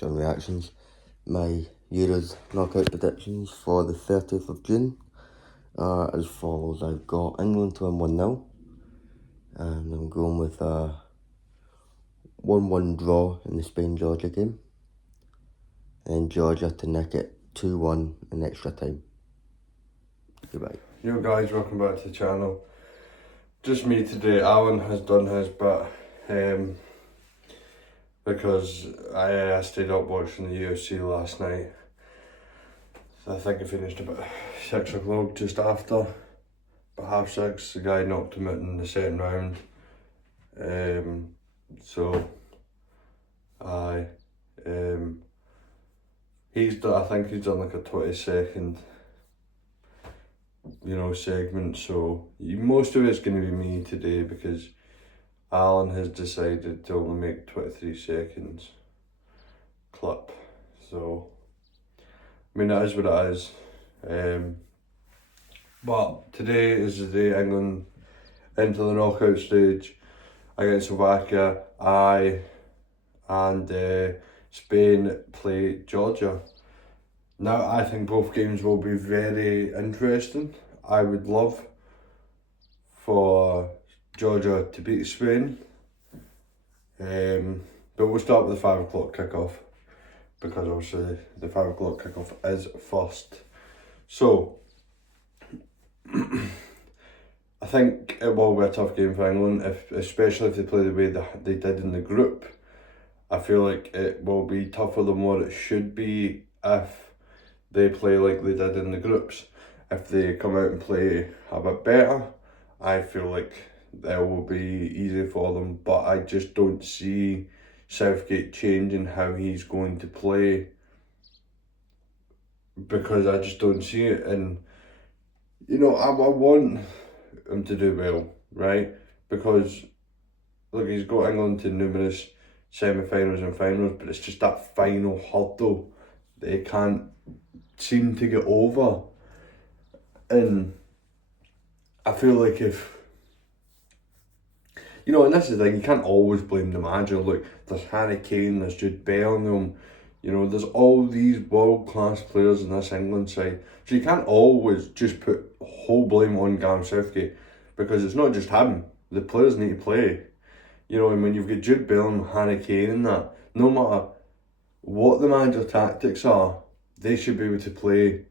Reaction Reactions. My Euros knockout predictions for the 30th of June are as follows. I've got England to win 1-0, and I'm going with a 1-1 draw in the Spain-Georgia game, and Georgia to nick it 2-1 in extra time. Goodbye. Yo guys, welcome back to the channel. Just me today. Alan has done his bit because I stayed up watching the UFC last night. I think I finished about 6 o'clock, just after, about 5:30. The guy knocked him out in the second round. I think he's done like a 20-second segment, so most of it's going to be me today because Alan has decided to only make 23 seconds clip. So I mean, that is what it is. But today is the day England into the knockout stage against Slovakia. And Spain play Georgia. Now, I think both games will be very interesting. I would love for Georgia to beat Spain. But we'll start with the 5 o'clock kickoff, because obviously the 5 o'clock kickoff is first. So, I think it will be a tough game for England, especially if they play the way they did in the group. I feel like it will be tougher than what it should be if they play like they did in the groups. If they come out and play a bit better, I feel like it will be easy for them. But I just don't see Southgate changing how he's going to play, because I just don't see it. And I want him to do well, right? Because look, he's got England to numerous semi-finals and finals, but it's just that final hurdle that he can't seem to get over. And I feel like and this is the thing, you can't always blame the manager. Look, there's Harry Kane, there's Jude Bellingham, there's all these world-class players in this England side. So you can't always just put whole blame on Gareth Southgate, because it's not just him. The players need to play. And when you've got Jude Bellingham, Harry Kane and that, no matter what the manager's tactics are, they should be able to play.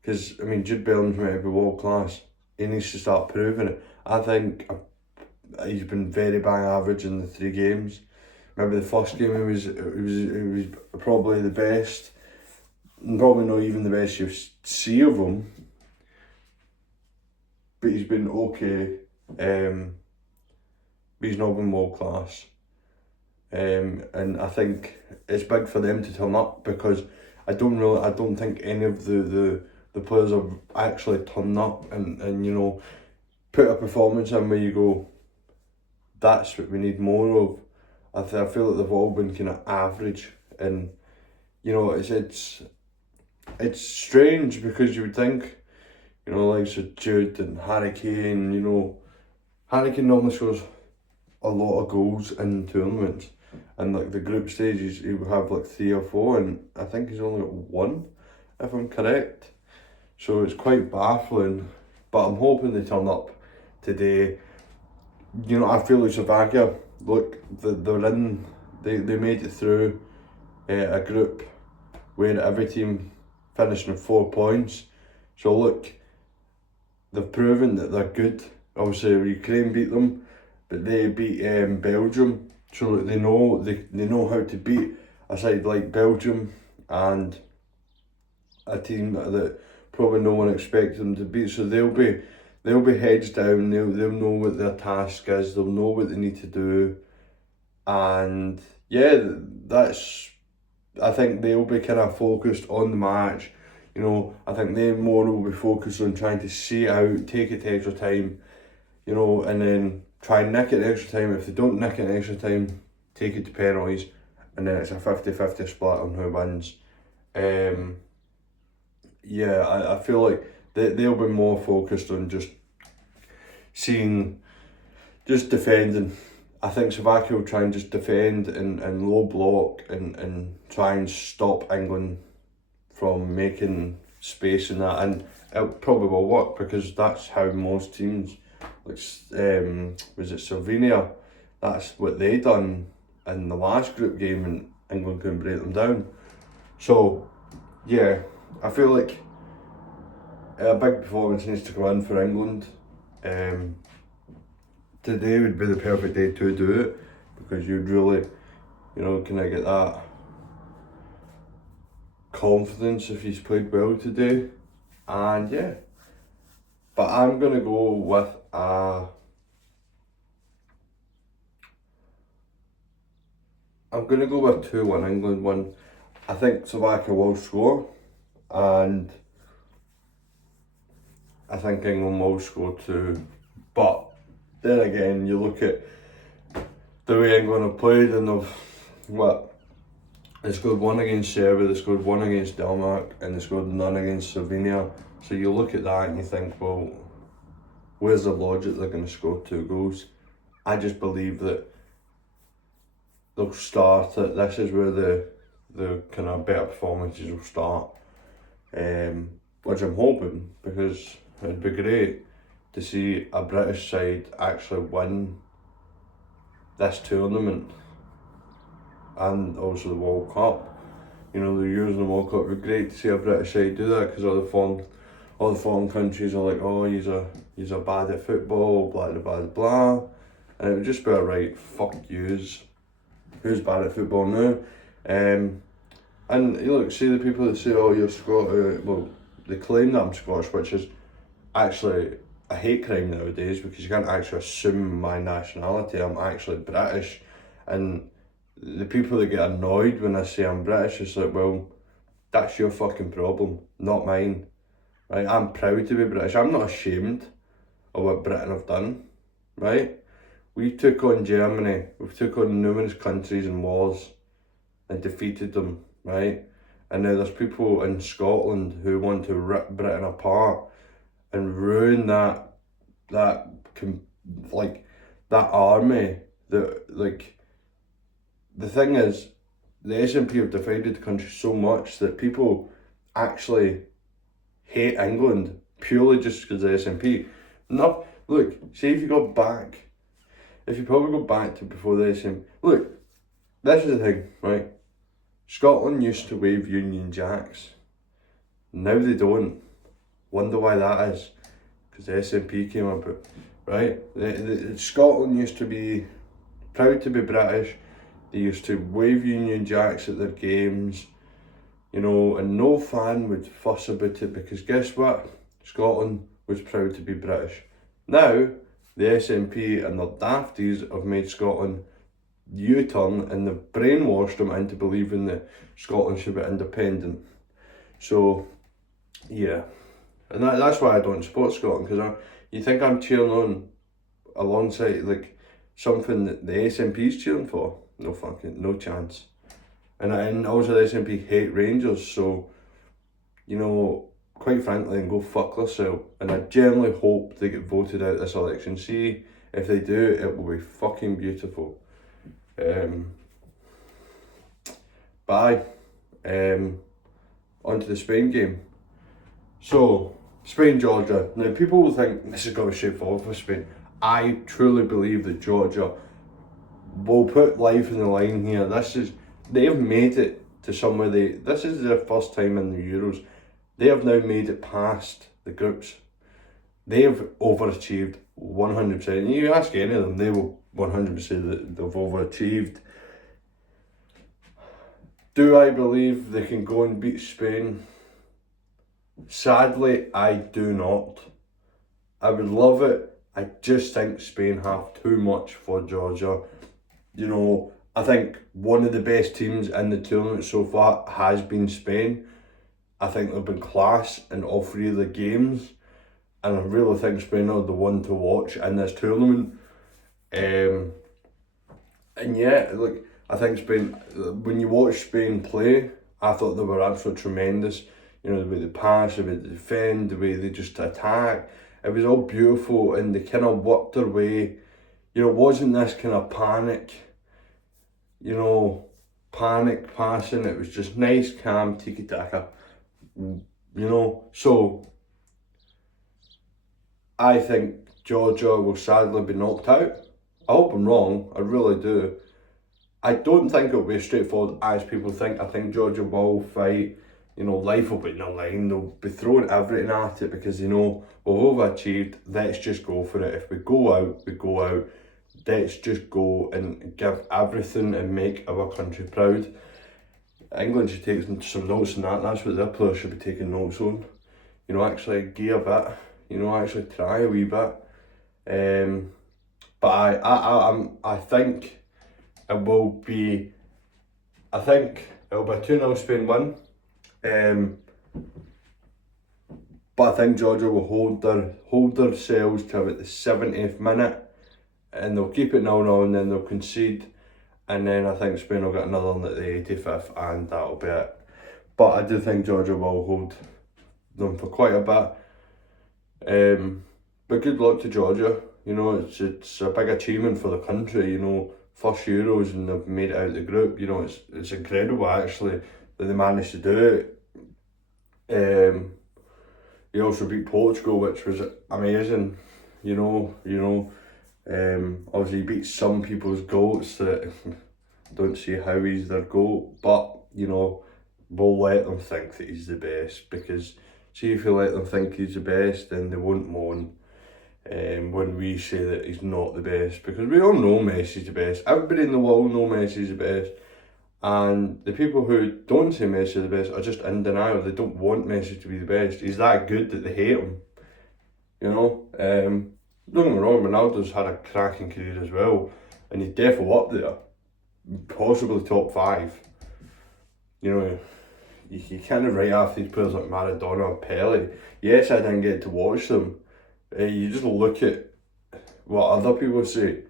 Because, Jude Bellingham's meant to be world class. He needs to start proving it. I think he's been very bang average in the 3 games. Remember the first game, he was probably the best. Probably not even the best you see of him. But he's been okay. But he's not been world class. And I think it's big for them to turn up, because I don't think any of the players have actually turned up and put a performance in where you go, that's what we need more of. I feel like they've all been kind of average, and it's strange, because you would think, like Jude and Harry Kane, Harry Kane normally scores a lot of goals in tournaments, and like the group stages he would have like 3 or 4, and I think he's only got 1, if I'm correct. So it's quite baffling, but I'm hoping they turn up today. I feel like Slovakia, look, they made it through a group where every team finished in 4 points. So look, they've proven that they're good. Obviously Ukraine beat them, but they beat Belgium, so they know how to beat a side like Belgium, and a team that probably no one expected them to beat. So they'll be heads down. They'll know what their task is. They'll know what they need to do, and yeah, I think they'll be kind of focused on the match. I think they more will be focused on trying to see it out, take it to extra time, and then try and nick it in extra time. If they don't nick it in extra time, take it to penalties, and then it's a 50-50 split on who wins. I feel like they'll be more focused on just defending I think Slovakia will try and just defend and low block and try and stop England from making space in that, and it probably will work because that's how most teams, like was it Slovenia, that's what they done in the last group game and England couldn't break them down. So yeah, I feel like a big performance needs to come in for England. Today would be the perfect day to do it because you'd really, kind of get that confidence if he's played well today. And yeah, but I'm gonna go with I'm gonna go with 2-1 England one. I think Slovakia will score, and I think England will score too. But then again, you look at the way England have played, and they scored 1 against Serbia, they scored 1 against Denmark, and they scored none against Slovenia. So you look at that and you think, well, where's the logic they're going to score 2 goals? I just believe that they'll start it. This is where the kind of better performances will start, which I'm hoping, because it'd be great to see a British side actually win this tournament and also the World Cup. The Euros and the World Cup would be great to see a British side do that, because all the foreign countries are like, oh, he's a bad at football, blah blah blah blah, and it would just be a right fuck yous. Who's bad at football now? And you look, see the people that say, oh, you're Scottish. Well, they claim that I'm Scottish, which is actually a hate crime nowadays, because you can't actually assume my nationality. I'm actually British, and the people that get annoyed when I say I'm British, it's like, well, that's your fucking problem, not mine. Right? I'm proud to be British. I'm not ashamed of what Britain have done. Right? We took on Germany. We took on numerous countries and wars and defeated them. Right? And now there's people in Scotland who want to rip Britain apart and ruin that army. The thing is, the SNP have divided the country so much that people actually hate England purely just because of the SNP. No, look, see if you probably go back to before the SNP. Look, this is the thing, right? Scotland used to wave Union Jacks. Now they don't. Wonder why that is. Because the SNP came about, right? Scotland used to be proud to be British. They used to wave Union Jacks at their games, and no fan would fuss about it, because guess what? Scotland was proud to be British. Now, the SNP and the dafties have made Scotland U-turn, and they've brainwashed them into believing that Scotland should be independent. So, yeah. And that's why I don't support Scotland, because you think I'm cheering on alongside, something that the SNP's cheering for? No chance. And also the SNP hate Rangers, so, quite frankly, and go fuck themselves. And I generally hope they get voted out this election. See, if they do, it will be fucking beautiful. Bye. On to the Spain game. So, Spain-Georgia. Now, people will think this is going to be straightforward for Spain. I truly believe that Georgia will put life in the line here. They've made it to somewhere this is their first time in the Euros. They have now made it past the groups. They have overachieved 100%. You ask any of them, they will 100% say that they've overachieved. Do I believe they can go and beat Spain? Sadly, I do not. I would love it. I just think Spain have too much for Georgia. I think one of the best teams in the tournament so far has been Spain. I think they've been class in all 3 of the games, and I really think Spain are the one to watch in this tournament. And yeah, I think Spain, when you watch Spain play, I thought they were absolutely tremendous. The way they pass, the way they defend, the way they just attack. It was all beautiful, and they kind of worked their way you know, it wasn't this kind of panic, you know, panic passing. It was just nice, calm, tiki-taka, you know. So I think Georgia will sadly be knocked out. I hope I'm wrong, I really do. I don't think it'll be as straightforward as people think. I think Georgia will fight. You know, life will be in the line. They'll be throwing everything at it because they know we've overachieved. Let's just go for it. If we go out, we go out. Let's just go and give everything and make our country proud. England should take some notes on that. That's what their players should be taking notes on. You know, actually gear a bit. You know, actually try a wee bit. But I think it will be. I think it'll be a 2-0 Spain win. But I think Georgia will hold themselves to about the 70th minute, and they'll keep it 0-0, and then they'll concede, and then I think Spain will get another one at the 85th, and that'll be it. But I do think Georgia will hold them for quite a bit. But good luck to Georgia. You know, it's a big achievement for the country. You know, first Euros and they've made it out of the group. You know, it's incredible actually that they managed to do it. They also beat Portugal, which was amazing. You know. Obviously beat some people's goats that don't see how he's their goat, but you know, we'll let them think that he's the best, because see, if you let them think he's the best, then they won't moan when we say that he's not the best, because we all know Messi's the best. Everybody in the world know Messi's the best, and the people who don't say Messi's the best are just in denial. They don't want Messi to be the best. He's that good that they hate him. You know, don't get me wrong, Ronaldo's had a cracking career as well, and he's definitely up there, possibly top 5. You know, you kind of write off these players like Maradona or Pele. Yes, I didn't get to watch them. You just look at what other people say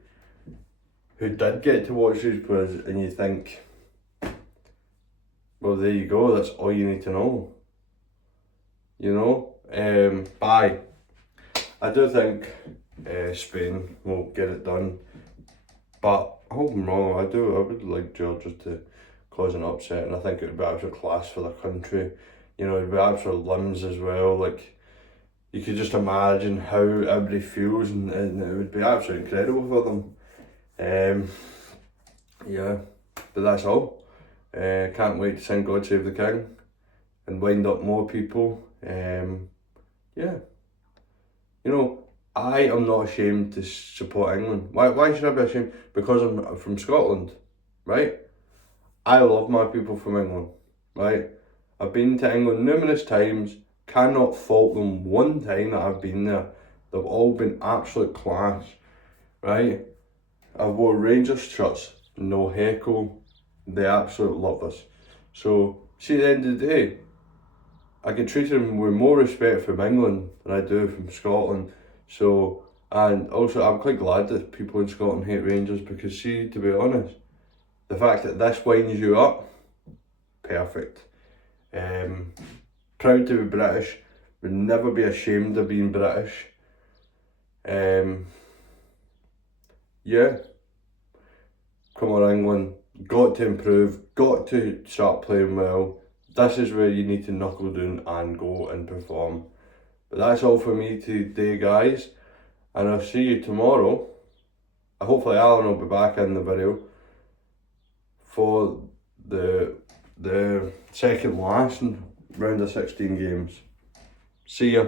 who did get to watch these players, and you think, well, there you go, that's all you need to know. You know, bye. I do think Spain will get it done, but I hope I'm wrong. I would like Georgia to cause an upset, and I think it would be absolute class for the country. You know, it would be absolute limbs as well. Like, you could just imagine how everybody feels, and it would be absolutely incredible for them. Yeah, but that's all. Can't wait to sing God Save the King and wind up more people. Yeah. You know, I am not ashamed to support England. Why should I be ashamed? Because I'm from Scotland, right? I love my people from England, right? I've been to England numerous times, cannot fault them one time that I've been there. They've all been absolute class, right? I've wore Rangers shirts, no heckle. They absolutely love us. So, see, at the end of the day, I get treated with more respect from England than I do from Scotland. So, and also I'm quite glad that people in Scotland hate Rangers, because see, to be honest, the fact that this winds you up, perfect. Proud to be British, would never be ashamed of being British. Yeah. Come on, England, got to improve, got to start playing well. This is where you need to knuckle down and go and perform. But that's all for me today, guys, and I'll see you tomorrow. Hopefully Alan will be back in the video for the second last round of 16 games. See ya.